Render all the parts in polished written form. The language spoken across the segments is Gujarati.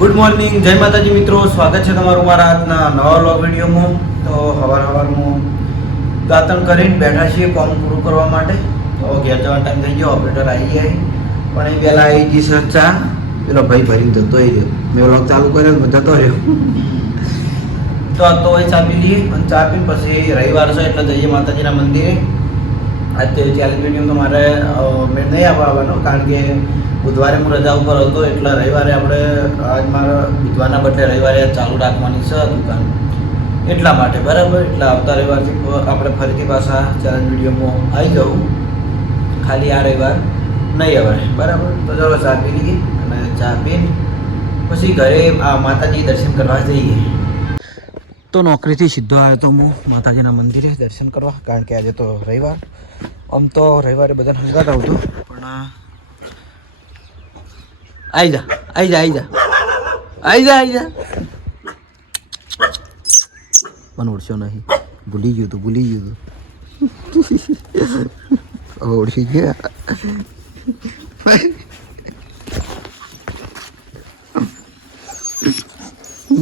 ગુડ મોર્નિંગ, જય માતાજી મિત્રો. સ્વાગત છે તમારું મારા આજના નવા વ્લોગ વિડીયોમાં. તો સવારમાં દાંતણ કરીને બેઠા છીએ કામ પૂરું કરવા માટે. તો ઘેર જવાનો ટાઈમ થઈ ગયો, ઓપરેટર આવી જાય પણ એ પહેલાં આવી ગઈ સર ચા. પેલો ભાઈ ભરીને જતો રહ્યો, મેં વ્લોગ ચાલુ કર્યો જતો રહ્યો. તો એ ચા પી લઈએ અને ચા પીને પછી રવિવાર છે એટલે જઈએ માતાજીના મંદિરે. આજે ચાલીસ વિડીયો તો મારે મેળ નહીં આવવાનો કારણ કે બુધવારે હું રજા ઉપર હતો એટલે રવિવારે આપણે આજ મારા બુધવારના બદલે રવિવારે ચાલુ રાખવાની છે દુકાન, એટલા માટે બરાબર. એટલે આવતા રવિવારથી આપણે ફરીથી પાછા ચેલેન્જ વિડીયોમાં આવી જાઉં, ખાલી આ રવિવાર નહીં આવે બરાબર. તો ચાલો ચા પી લઈએ અને ચા પીને પછી ઘરે માતાજી દર્શન કરવા જઈએ. તો નોકરીથી સીધો આવ્યો તો હું માતાજીના મંદિરે દર્શન કરવા, કારણ કે આજે તો રવિવાર. આમ તો રવિવારે બધાને હંગાત આવતું પણ આવી જા મને ઓળખ્યો નહીં, ભૂલી ગયું તું હવે ઓળખી ગયા.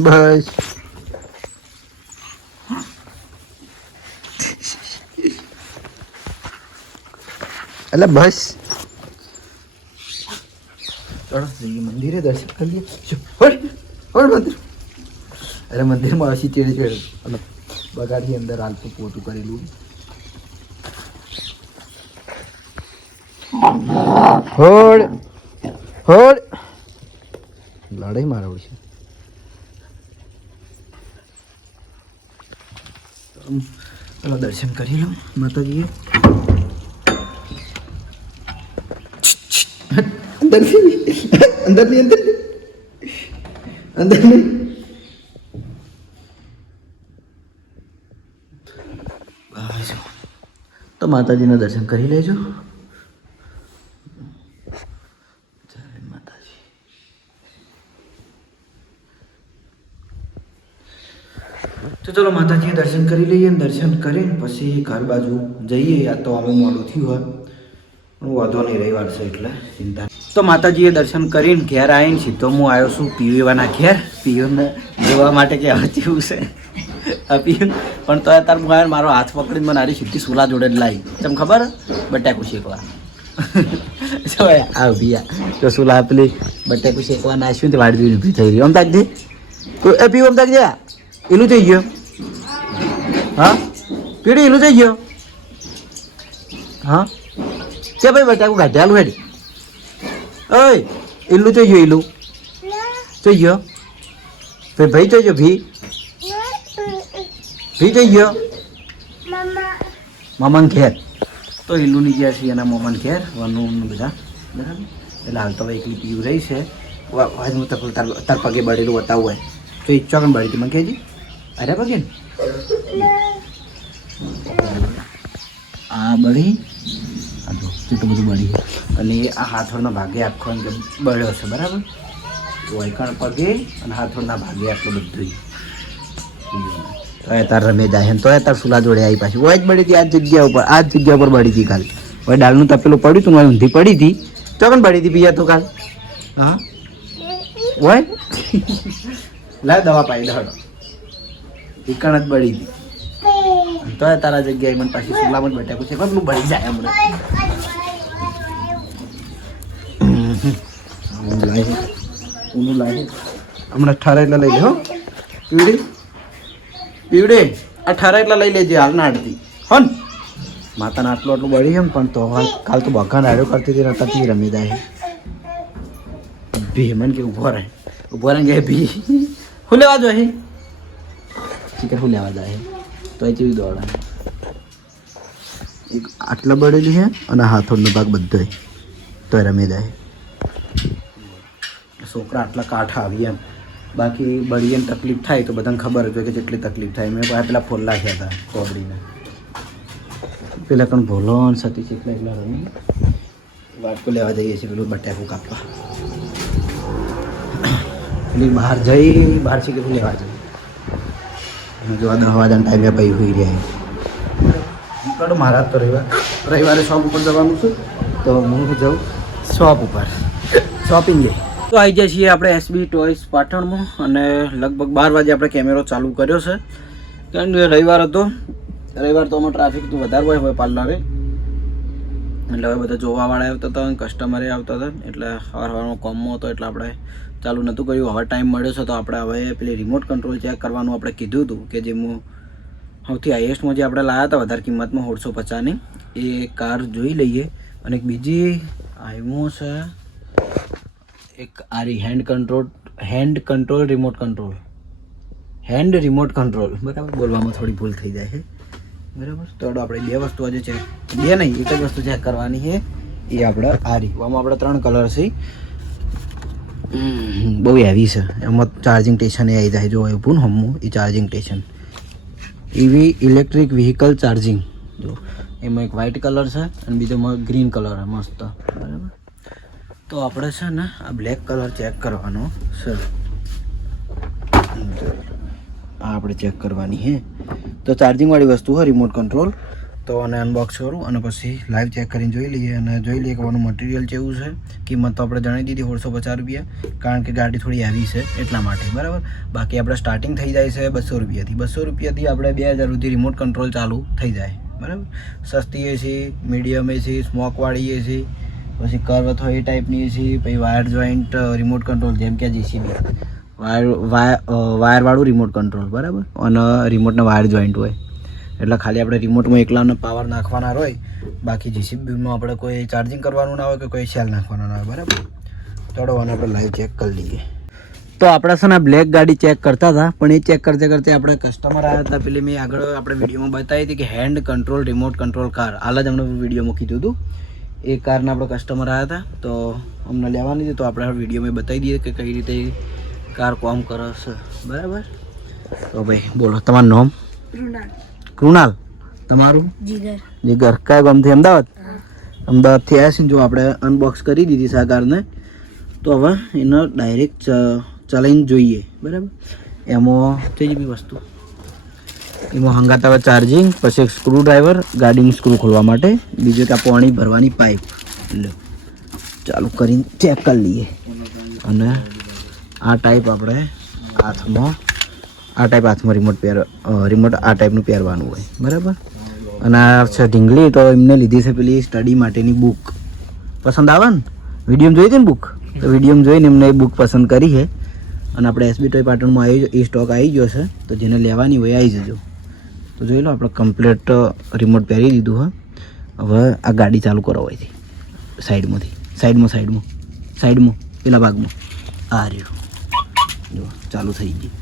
બસ એટલે બસ ચલો જઈએ મંદિરે દર્શન કરી લઈએ. મંદિર, અરે મંદિરમાં હસી ચેડે મતલબ બગાડી અંદર હાલતું પોતું કરેલું. હોડ લડાઈ મારવું છે. ચલો દર્શન કરી લઉં માતાજીએ. અંદર તો માતાજીના દર્શન કરી લેજો. જય માતાજી. તો ચલો માતાજીએ દર્શન કરી લઈએ. દર્શન કરીને પછી ઘર બાજુ જઈએ. યા તો અમે મોડું થયું હોય પણ વાંધો નહીં, રવિવાર છે એટલે ચિંતા. તો માતાજીએ દર્શન કરીને ઘેર આવીને સીધો હું આવ્યો છું પીયુવાના ઘેર. પીયુને જોવા માટે કે હવે કેવું છે પીયુ. પણ તો તાર હું મારો હાથ પકડીને મને આરી સીધી સુલા જોડે જ લાવી. તમને ખબર બટાકું શેકવા આ ભીયા તો સુલા પેલી બટાકું શેકવા નાખ્યું તે વાડી ઊભી થઈ રહી. આમ તાકજે એ પીવું, આમ તાકજે. એલું થઈ ગયો. હા પીડી એલું થઈ ગયો. હા કે ભાઈ બટાકું કાઢ્યાલું હેડી. ઓય એલું થઈ ગયો, એલું થઈ ગયો. ભાઈ થઈ ગયો, ભી થઈ ગયો મામાને ઘેર. તો એલુની ગયા છે એના મામાને ઘેર વનું બધા બરાબર. એટલે હાલ તો એકલી પીવું રહી છે. આજ હું તાર પગે બળેલું બતાવું હોય તો એ ચોકન બળી હતી મને કહેજી. અરે પગે ને આ બળી, આ જો કેટલું બધું બળી. અને આ હાથોડના ભાગે આખો બળ્યો છે બરાબર. વૈકણ પગે અને હાથોડના ભાગે આટલું બધું. તો એ તાર રમે જાય તો એ તાર સુલા જોડે આવી પાછી હોય જ બળી હતી. આ જગ્યા ઉપર બળી હતી કાલ. હવે ડાળનું તપેલું પડ્યું હતું, મારી ઊંધી પડી હતી. ચોકન પડી હતી બીજા તો કાલ. હા હોય લાવ દવા પાઈ દડો ઈકણ જ બળી હતી. તો એ તારા જગ્યાએ મને પાછી સુલામાં જ બટાકું છે પણ બળી જાય હમણાં. ઊનું લાગે હમણાં 18 એટલા લઈ લે. હો પીવડે 18 એટલા લઈ લેજે હાલ ના અડધી હો ને. માતાને આટલું બળી એમ પણ તો કાલ તો બગાન આડ્યો કરતી હતી નતા તી રમી જાય. ભી મને કે ઉભો રહે કે ભી હું લેવા જો હે ચીકર હું લેવા જાય તો એ ચીવી દોડા એક આટલા બળેલી છે અને હાથોડનો ભાગ બધો તો રમી જાય. છોકરા આટલા કાઠા આવી એમ. બાકી બળીને તકલીફ થાય તો બધાને ખબર જ હોય કે જેટલી તકલીફ થાય. મેં પેલા ફોલ નાખ્યા હતા કોબડીને. પેલા પણ ભોલો સતી ચીકલા એકલા રમી વાટકો લેવા જઈએ છીએ પેલું બટાકું કાપવા. પેલી બહાર છે કે લેવા જઈએ. જો 10 વાગ્યાનો ટાઈમે ભાઈ હોઈ રહ્યા. નીકળો મારા તો રવિવારે શોપ ઉપર જવાનું છું તો હું જાઉં શોપ ઉપર શોપિંગ લે. તો આવી જાય છીએ આપણે એસબી ટોયસ પાટણમાં અને લગભગ 12 વાગે આપણે કેમેરો ચાલુ કર્યો છે કારણ કે રવિવાર હતો. રવિવાર તો આમાં ટ્રાફિક તો વધારે હોય પાર્લરે, એટલે હવે બધા જોવાવાળા આવતા હતા, કસ્ટમરે આવતા હતા, એટલે સવારમાં કોમમાં હતો એટલે આપણે ચાલુ નહોતું કર્યું. હવે ટાઈમ મળ્યો છે તો આપણે હવે પેલી રિમોટ કંટ્રોલ ચેક કરવાનું આપણે કીધું હતું કે જેમાં સૌથી હાઈએસ્ટમાં જે આપણે લાવ્યા હતા વધારે કિંમતમાં 1650ની એ કાર જોઈ લઈએ. અને એક બીજી આવ્યું છે એક આરી હેન્ડ કંટ્રોલ રિમોટ કંટ્રોલ બરાબર, બોલવામાં થોડી ભૂલ થઈ જાય છે બરાબર. તો આપણે બે વસ્તુ આજે ચેક, બે નહીં એક જ વસ્તુ ચેક કરવાની છે. એ આપણે આરી આમાં આપણે 3 કલર છે, બહુ હેવી છે. એમાં ચાર્જિંગ સ્ટેશન એ આવી જાય, જો એવું હમું એ charging station EV electric vehicle charging. જો એમાં એક વ્હાઇટ કલર છે અને બીજામાં ગ્રીન કલર છે મસ્ત બરાબર. તો આપણે છે ને આ બ્લેક કલર ચેક કરવાનો છે, આ આપણે ચેક કરવાની છે. તો ચાર્જિંગવાળી વસ્તુ હોય રિમોટ કંટ્રોલ. તો આને અનબોક્સ કરું અને પછી લાઈવ ચેક કરીને જોઈ લઈએ અને જોઈ લઈએ કે આનું મટીરિયલ કેવું છે. કિંમત તો આપણે જણાવી દીધી 1650 રૂપિયા, કારણ કે ગાડી થોડી હેવી છે એટલા માટે બરાબર. બાકી આપણે સ્ટાર્ટિંગ થઈ જાય છે 200 રૂપિયાથી. 200 રૂપિયાથી આપણે 2000 સુધી રિમોટ કંટ્રોલ ચાલુ થઈ જાય બરાબર. સસ્તી એ છે, મીડિયમ એ છે, સ્મોકવાળી એ છે, પછી કર્વ અથવા એ ટાઈપની છે, પછી વાયર જોઈન્ટ રિમોટ કંટ્રોલ જેમ કે જીસીબી વાયરવાળું રિમોટ કંટ્રોલ બરાબર. અને રિમોટના વાયર જોઈન્ટ હોય એટલે ખાલી આપણે રિમોટમાં એકલાનો પાવર નાખવાના હોય, બાકી જીસીબીમાં આપણે કોઈ ચાર્જિંગ કરવાનું ના હોય કે કોઈ સેલ નાખવાનો ના હોય બરાબર. થોડો આને આપણે લાઈવ ચેક કરી લઈએ. તો આપણે છે ને બ્લેક ગાડી ચેક કરતા હતા, પણ એ ચેક કરતે આપણે કસ્ટમર આવ્યા હતા. પેલી મેં આગળ આપણે વિડીયોમાં બતાવી હતી કે hand control remote control car, હાલ જ અમને વિડીયોમાં કીધું હતું. એ કારના આપણે કસ્ટમર આવ્યા હતા તો અમને લેવાની હતી, તો આપણે વિડીયોમાં બતાવી દઈએ કે કઈ રીતે કાર કામ કરે છે બરાબર. તો ભાઈ બોલો તમારું નામ? કૃણાલ. તમારું? જીગર. કયા ગામથી? અમદાવાદથી આવ્યા છે ને. જો આપણે અનબોક્સ કરી દીધી છે આ કારને, તો હવે એને ડાયરેક્ટ ચલાવીને જોઈએ બરાબર. એમાં થઈ બી વસ્તુ એમાં હંગાત આવે ચાર્જિંગ, પછી એક સ્ક્રૂ ડ્રાઈવર ગાડીની સ્ક્રૂ ખોલવા માટે, બીજું કે પાણી ભરવાની પાઇપ. લો ચાલુ કરીને ચેક કરી લઈએ. અને આ ટાઈપ આપણે હાથમાં રિમોટ આ ટાઈપનું પહેરવાનું હોય બરાબર. અને આ છે ઢીંગલી, તો એમને લીધી છે પેલી સ્ટડી માટેની બુક. પસંદ આવે ને? વિડીયોમાં જોઈ હતી ને બુક, તો વિડીયોમાં જોઈને એમને એ બુક પસંદ કરી છે. અને આપણે એસબી ટોય પાટણમાં એ સ્ટોક આવી ગયો છે, તો જેને લેવાની હોય આવી જજો. તો જોઈ લો આપણે કમ્પ્લીટ રિમોટ પહેરી દીધું હા. હવે આ ગાડી ચાલુ કરાવવાથી સાઈડમાં પેલા ભાગમાં આ રહ્યું જો ચાલુ થઈ ગઈ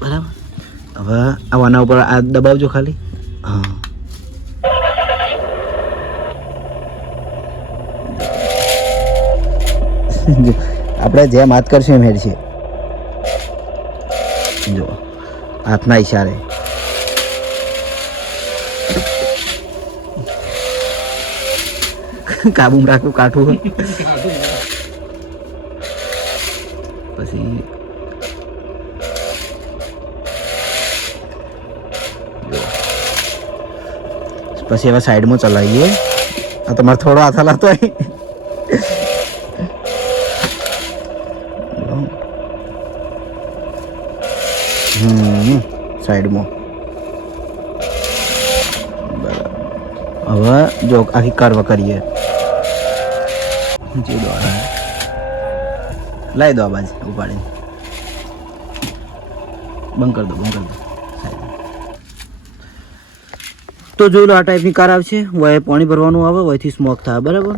બરાબર. હવે આના ઉપર આ દબાવજો ખાલી. હા આપણે જેમ હાથ કરશું એમ હેડ છે. જો હાથના ઈશારે કાબુમાં રાખવું કાઠું. પછી હવે સાઈડમાં ચલાવીએ. આ તમારે થોડો હાથ હલાતો સાઈડમાં બરાબર. હવે જો આખી કર્વ કરીએ. લાવી દો આ બાજુ ઉપાડીને બંધ કરી દો. તો જોઈ લો આ ટાઈપની કાર આવશે. વય પાણી ભરવાનું આવે, વયથી સ્મોક થાય બરાબર.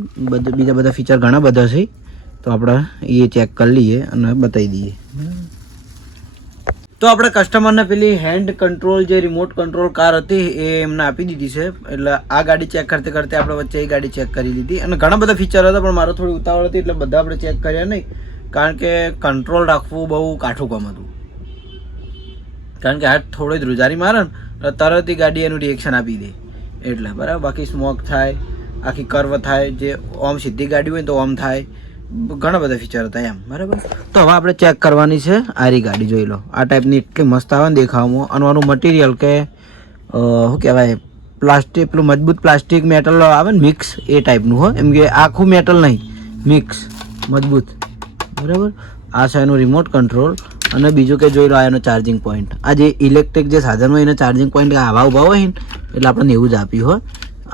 બીજા બધા ફીચર ઘણા બધા છે, તો આપણે એ ચેક કરી લઈએ અને બતાવી દઈએ. તો આપણે કસ્ટમરને પેલી હેન્ડ કંટ્રોલ જે રિમોટ કંટ્રોલ કાર હતી એ એમને આપી દીધી છે. એટલે આ ગાડી ચેક કરતે આપણે વચ્ચે એ ગાડી ચેક કરી લીધી. અને ઘણા બધા ફીચર હતા, પણ મારો થોડી ઉતાવળ હતી એટલે બધા આપણે ચેક કર્યા નહીં, કારણ કે કંટ્રોલ રાખવું બહુ કાઠું કામ હતું. કારણ કે હાથ થોડો જ રૂજારી મારે ને તરત ગાડી એનું રિએક્શન આપી દે એટલે બરાબર. બાકી સ્મોક થાય, આખી કર્વ થાય, જે ઓમ સીધી ગાડી હોય ને તો ઓમ થાય, ઘણા બધા ફીચર હતા એમ બરાબર. તો હવે આપણે ચેક કરવાની છે આરી ગાડી. જોઈ લો આ ટાઈપની એટલી મસ્ત આવે ને દેખાવામાં. અને આનું મટીરિયલ કે શું કહેવાય, પ્લાસ્ટિક, પેલું મજબૂત પ્લાસ્ટિક મેટલ આવે ને મિક્સ, એ ટાઈપનું હોય. એમ કે આખું મેટલ નહીં, મિક્સ મજબૂત બરાબર. આ છે એનું રિમોટ કંટ્રોલ. અને બીજું કે જોઈ લો આ એનો ચાર્જિંગ પોઈન્ટ. આ જે ઇલેક્ટ્રિક જે સાધન હોય એના ચાર્જિંગ પોઈન્ટ આવા ઊભા હોય ને એટલે આપણને એવું જ આપ્યું હોય.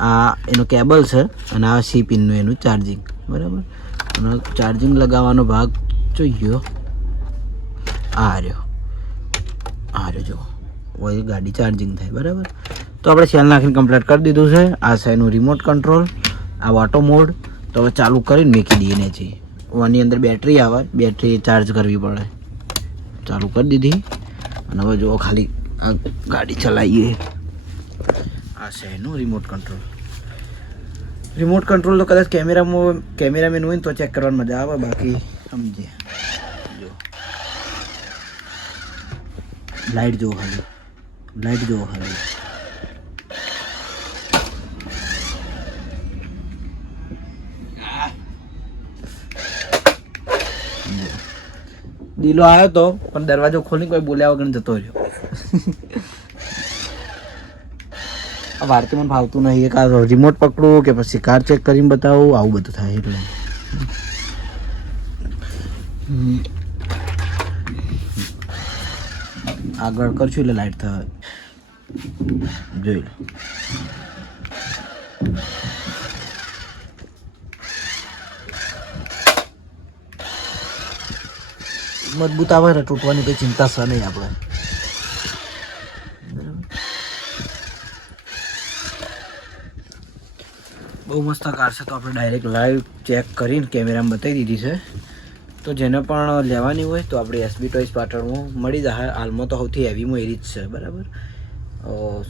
આ એનો કેબલ છે અને આ સી પિનનું એનું ચાર્જિંગ. બરાબર. અને ચાર્જિંગ લગાવવાનો ભાગ જોઈએ આ રહ્યો જો હોય ગાડી ચાર્જિંગ થાય. બરાબર. તો આપણે સેલ નાખીને કમ્પ્લીટ કરી દીધું છે. આ છે એનું રિમોટ કંટ્રોલ. આ ઓટો મોડ. તો હવે ચાલુ કરીને મૂકી દઈએ ને છીએ. આની અંદર બેટરી આવે, બેટરી ચાર્જ કરવી પડે. ચાલુ કરી દીધી અને હવે જુઓ ખાલી આ ગાડી ચલાવીએ. આ છે એનું રિમોટ કંટ્રોલ. રિમોટ કંટ્રોલ તો કદાચ કેમેરામેન હોય ને તો ચેક કરવાની મજા આવે, બાકી સમજે. જો લાઇટ જુઓ ખાલી, દીલો આવ્યો તો પણ દરવાજો ખોલી કોઈ બોલ્યા વગર જતો રહ્યો. આ વારતી મને ફાવતું નહીં. એક આ રિમોટ પકડું કે પછી કાર ચેક કરીને બતાવું, આવું બધું થાય એટલે આગળ કરશું એટલે લાઈટ થાય. જોઈ લો. મજબૂત આવે ને, તૂટવાની કઈ ચિંતા છે નહીં આપણે. બહુ મસ્ત કાર છે. તો આપણે ડાયરેક્ટ લાઈવ ચેક કરીને કેમેરામાં બતાવી દીધી છે. તો જેને પણ લેવાની હોય તો આપણે એસબી ટોયસ પાટણમાં મળી જાય. હાલમાં તો સૌથી હેવીમાં એરી જ છે. બરાબર.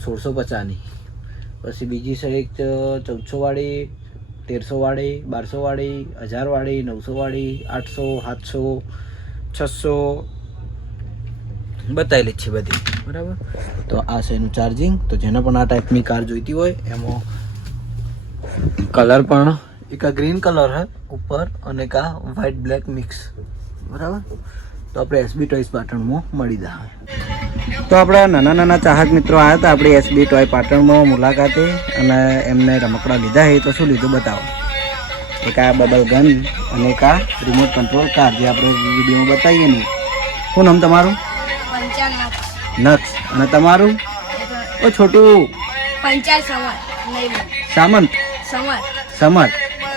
1650ની. પછી બીજી છે એક 1400 વાળી, 1300 વાળી, 1200 વાળી, 1000 વાળી, 900 વાળી, 800, 700, 600 બતાવેલી જ છે બધી. બરાબર. તો આ છે એનું ચાર્જિંગ. તો જેને પણ આ ટાઈપની કાર જોઈતી હોય એમાં કલર પણ એક આ ગ્રીન કલર હે ઉપર અને એક આ વ્હાઇટ બ્લેક મિક્સ. બરાબર. તો આપણે એસબી ટોયસ પાટણમાં મળી જાય. તો આપણા નાના ચાહક મિત્રો આવ્યા હતા આપણી એસબી ટોય પાટણમાં મુલાકાતે અને એમને રમકડા લીધા છે. તો શું લીધું બતાવો. એક આ બબલ ગન અને એક આ રિમોટ કંટ્રોલ કાર જે આપણે વિડીયોમાં બતાવીએ ને. શું નામ તમારું? નક્ષ. અને તમારું? ઓ છોટું. સામંત. સમર.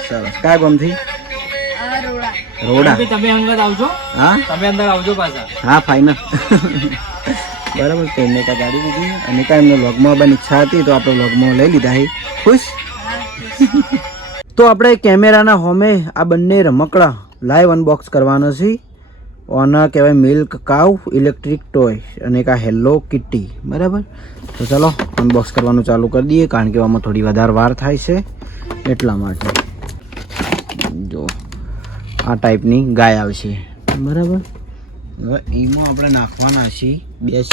સરસ. કયા ગામથી? રોડા. તમે અંદર આવજો. હા, તમે અંદર આવજો પાછા. હા, ફાઇનલ. બરાબર. તો એમને કાંઈ ગાડી લીધી અને કાંઈ એમને વ્લોગમાં આવવાની ઈચ્છા હતી તો આપણે વ્લોગમાં લઈ લીધા. ખુશ. તો આપણે કેમેરાના હોમે આ બંને રમકડા લાઈવ અનબોક્સ કરવાના છે. ઓના કહેવાય મિલ્ક કાઉ ઇલેક્ટ્રિક ટોય અને એક આ હેલો કિટી. બરાબર. તો ચાલો અનબોક્સ કરવાનું ચાલુ કરી દઈએ કારણ કે આમાં થોડી વધારે વાર થાય છે એટલા માટે. જો આ ટાઈપની ગાય આવશે. બરાબર. હવે એમાં આપણે નાખવાના છીએ 2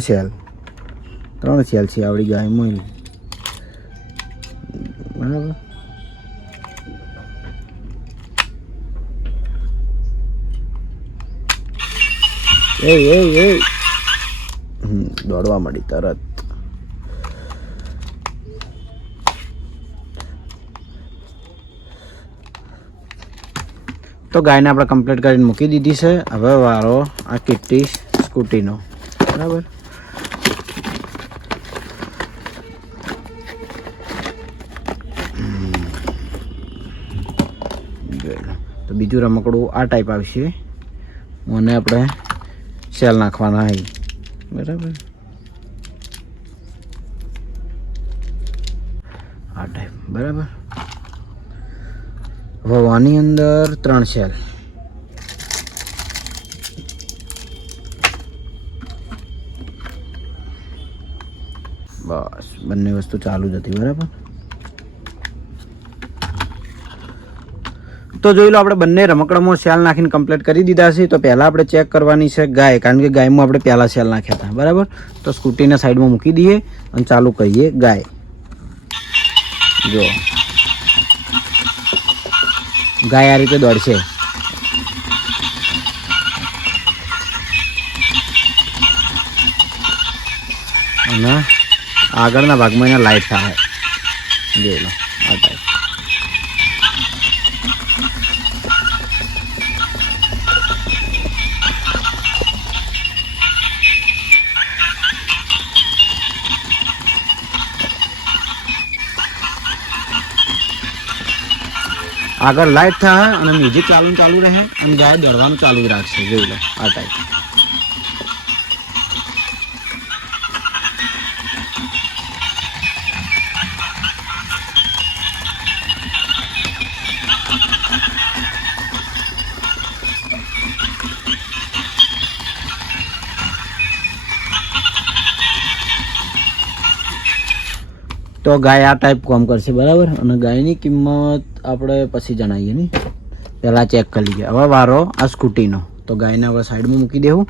સેલ. ત્રણ સેલ છે આવડી ગાયમાં. બરાબર. દોડવા મળી તરત. તો ગાયને આપણે કમ્પ્લીટ કરીને મૂકી દીધી છે. હવે વારો આ કિટ્ટી સ્કૂટીનો. બરાબર. તો બીજું રમકડું આ ટાઈપ આવશે. મને આપણે સેલ નાખવાના અહીં. બરાબર. આ ટાઈપ. બરાબર. હવે આની અંદર 3 સેલ. બસ બંને વસ્તુ ચાલુ જ હતી. બરાબર. તો જોઈ લો આપણે બંને રમકડામાં સેલ નાખીને કમ્પ્લીટ કરી દીધા છે. તો પહેલાં આપણે ચેક કરવાની છે ગાય કારણ કે ગાયમાં આપણે પહેલાં સેલ નાખ્યા હતા. બરાબર. તો સ્કૂટીના સાઈડમાં મૂકી દઈએ અને ચાલુ કરીએ ગાય. જો ગાય આ રીતે દોડશે. અને આગળના ભાગમાં એના લાઇટ થાય જોઈ લો આ ટાઈપ. આગળ લાઇટ થાય અને મ્યુઝિક ચાલુ રહે અને ગાય દોડવાનું ચાલુ જ રાખશે જોઈ લો આ ટાઈપ. તો ગાય આ ટાઈપ કામ કરશે બરાબર. અને ગાયની કિંમત આપણે પછી જણાવીએ ને, પહેલાં ચેક કરી લઈએ. હવે વારો આ સ્કૂટીનો. તો ગાયને હવે સાઈડમાં મૂકી દેવું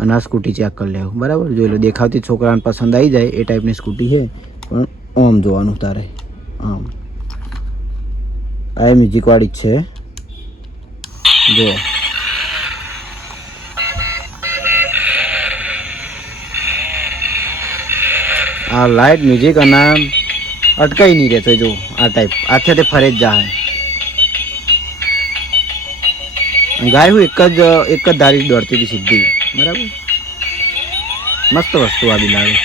અને આ સ્કૂટી ચેક કરી લેવું બરાબર. જોઈ લો દેખાવતી છોકરાને પસંદ આવી જાય એ ટાઈપની સ્કૂટી છે, પણ ઓમ જોવાનું તારે આમ. આ મ્યુઝિકવાળી જ છે જો. આ લાઇટ મ્યુઝિક અને અટકાઈ નહીં રહેતો જો આ ટાઈપ. આથી તે ફરે જ જાય. ગાય હું એક જ ધારી દોડતી હતી સીધી બરાબર. મસ્ત વસ્તુ આ બિલાડી.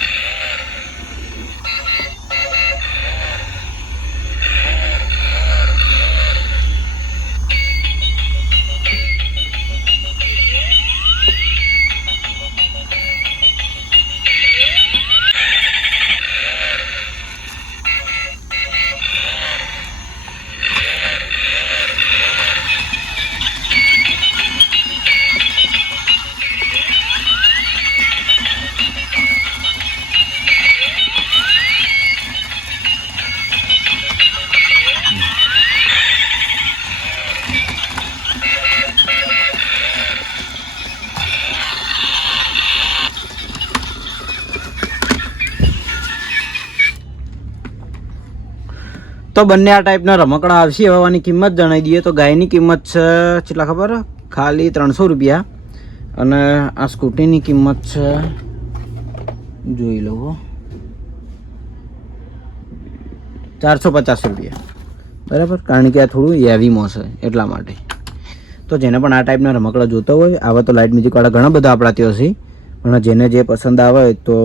તો બંને આ ટાઈપના રમકડા આવશે. હવે આની કિંમત જણાવી દઈએ તો ગાયની કિંમત છે કેટલા ખબર? ખાલી 300 રૂપિયા. અને આ સ્કૂટીની કિંમત છે જોઈ લો 450 રૂપિયા બરાબર. કારણ કે આ થોડું હેવીમાં છે એટલા માટે. તો જેને પણ આ ટાઈપના રમકડા જોતા હોય, આવા તો લાઇટ મ્યુઝિકવાળા ઘણા બધા આપણા ત્યાં હશે, પણ જેને જે પસંદ આવે તો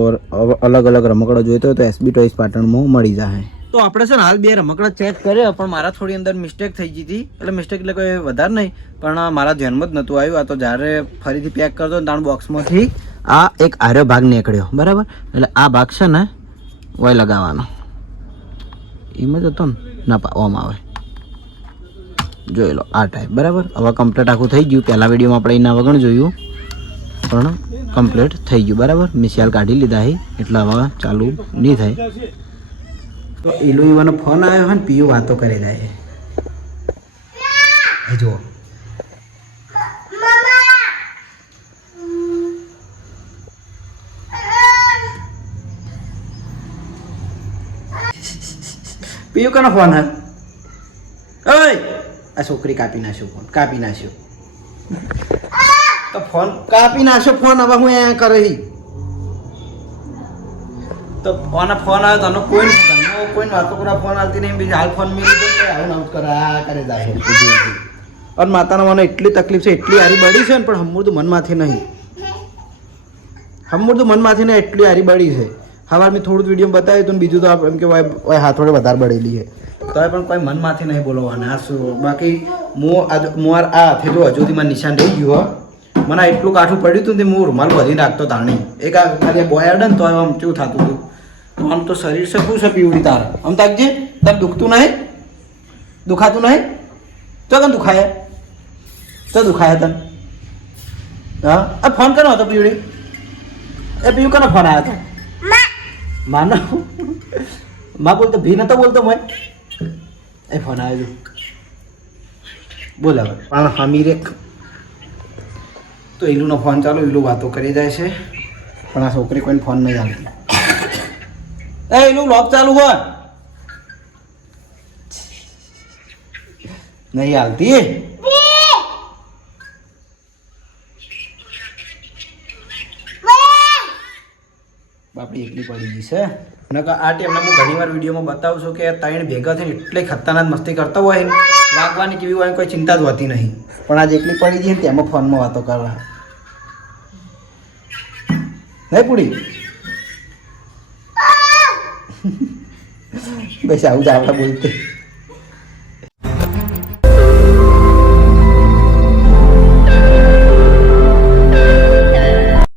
અલગ અલગ રમકડા જોઈતો હોય તો એસબી ટોયસ પાટણમાં મળી જાય. તો આપણે છે ને હાલ 2 રમકડા ચેક કર્યા, પણ મારા થોડી અંદર મિસ્ટેક થઈ ગઈ હતી. એટલે મિસ્ટેક એટલે કોઈ વધારે નહીં, પણ મારા ધ્યાનમાં જ નહોતું આવ્યું. આ તો જ્યારે ફરીથી પેક કરતો ને તાણ બોક્સમાંથી આ એક આર્યો ભાગ નીકળ્યો બરાબર. એટલે આ ભાગ છે ને ઓય લગાવવાનો એમાં જ હતો ને ના પાવામાં આવે જોઈ લો આ ટાઈપ બરાબર. હવે કમ્પ્લીટ આખું થઈ ગયું. પહેલા વિડીયોમાં આપણે એના વગર જોયું, પણ કમ્પ્લીટ થઈ ગયું બરાબર. મિસાલ કાઢી લીધા છે એટલે હવે ચાલુ નહીં થાય. તો એલો એવાનો ફોન આવ્યો હોય ને પીઓ વાતો કરે જાય જુઓ. પીઓ કનો ફોન હે? ઓય આ છોકરી કાપી નાખ્યો ફોન, કાપી નાખ્યો. તો ફોન કાપી નાખ્યો ફોન. હવે હું એ કરે તો ફોન આવ્યો તો કોઈ વાતો કરવા ફોન આવતી નહીં. બીજા હાલ ફોન મેળવી દો આવું આવું કરે જાય. અને માતાના મને એટલી તકલીફ છે, એટલી હારી બળી છે ને, પણ હમુરતું મનમાંથી નહીં. હમુરતું મનમાંથી નહીં, એટલી હારી બળી છે. હવે મેં થોડું વિડીયો બતાવ્યું હતું ને બીજું તો એમ કે હાથ થોડે વધારે બળેલી છે. તો પણ કોઈ મનમાંથી નહીં બોલવાના. આ શું બાકી મોર આ હાથે જો હજુ સુધી મારે નિશાન રહી ગયું. મને એટલું કાઠું પડ્યું હતું ને હું રૂમાલ બધીને રાખતો તાણી. એક આ ખાલી બોય અડે ને તો આમ કેવું થતું હતું. આમ તો શરીર છે શું છે પીવડી તારે આમ તાકજે. તને દુખતું નહીં? દુખાતું નહીં? તો તને દુખાય? તો દુખાય તને? હા આ ફોન કરવાનો હતો પીવડી? એ પીવું કનો ફોન આવ્યો હતો? માનો માં બોલતો ભી નતો બોલતો મેં એ ફોન આવ્યો બોલ. હવે પણ હમી રે તો એલુનો ફોન ચાલુ, એલું વાતો કરી જાય છે, પણ આ છોકરી કોઈને ફોન નહીં આવતી. એ એલું લોક ચાલુ હોય નહીં આવતી. આપણી એકલી પડી ગઈ છે નકર આ ટાઈમને હું ઘણી વાર વિડીયોમાં બતાવું છું કે ત્રણ ભેગા થઈને એટલે ખતરનાક મસ્તી કરતા હોય ને વાગવાની કેવી હોય કોઈ ચિંતા જ હોતી નહીં પણ આજે એકલી પડી ગઈ ને તેમાં ફોનમાં વાતો કરવા નહીં પૂડી બસ આવું જ આપણે બોલતે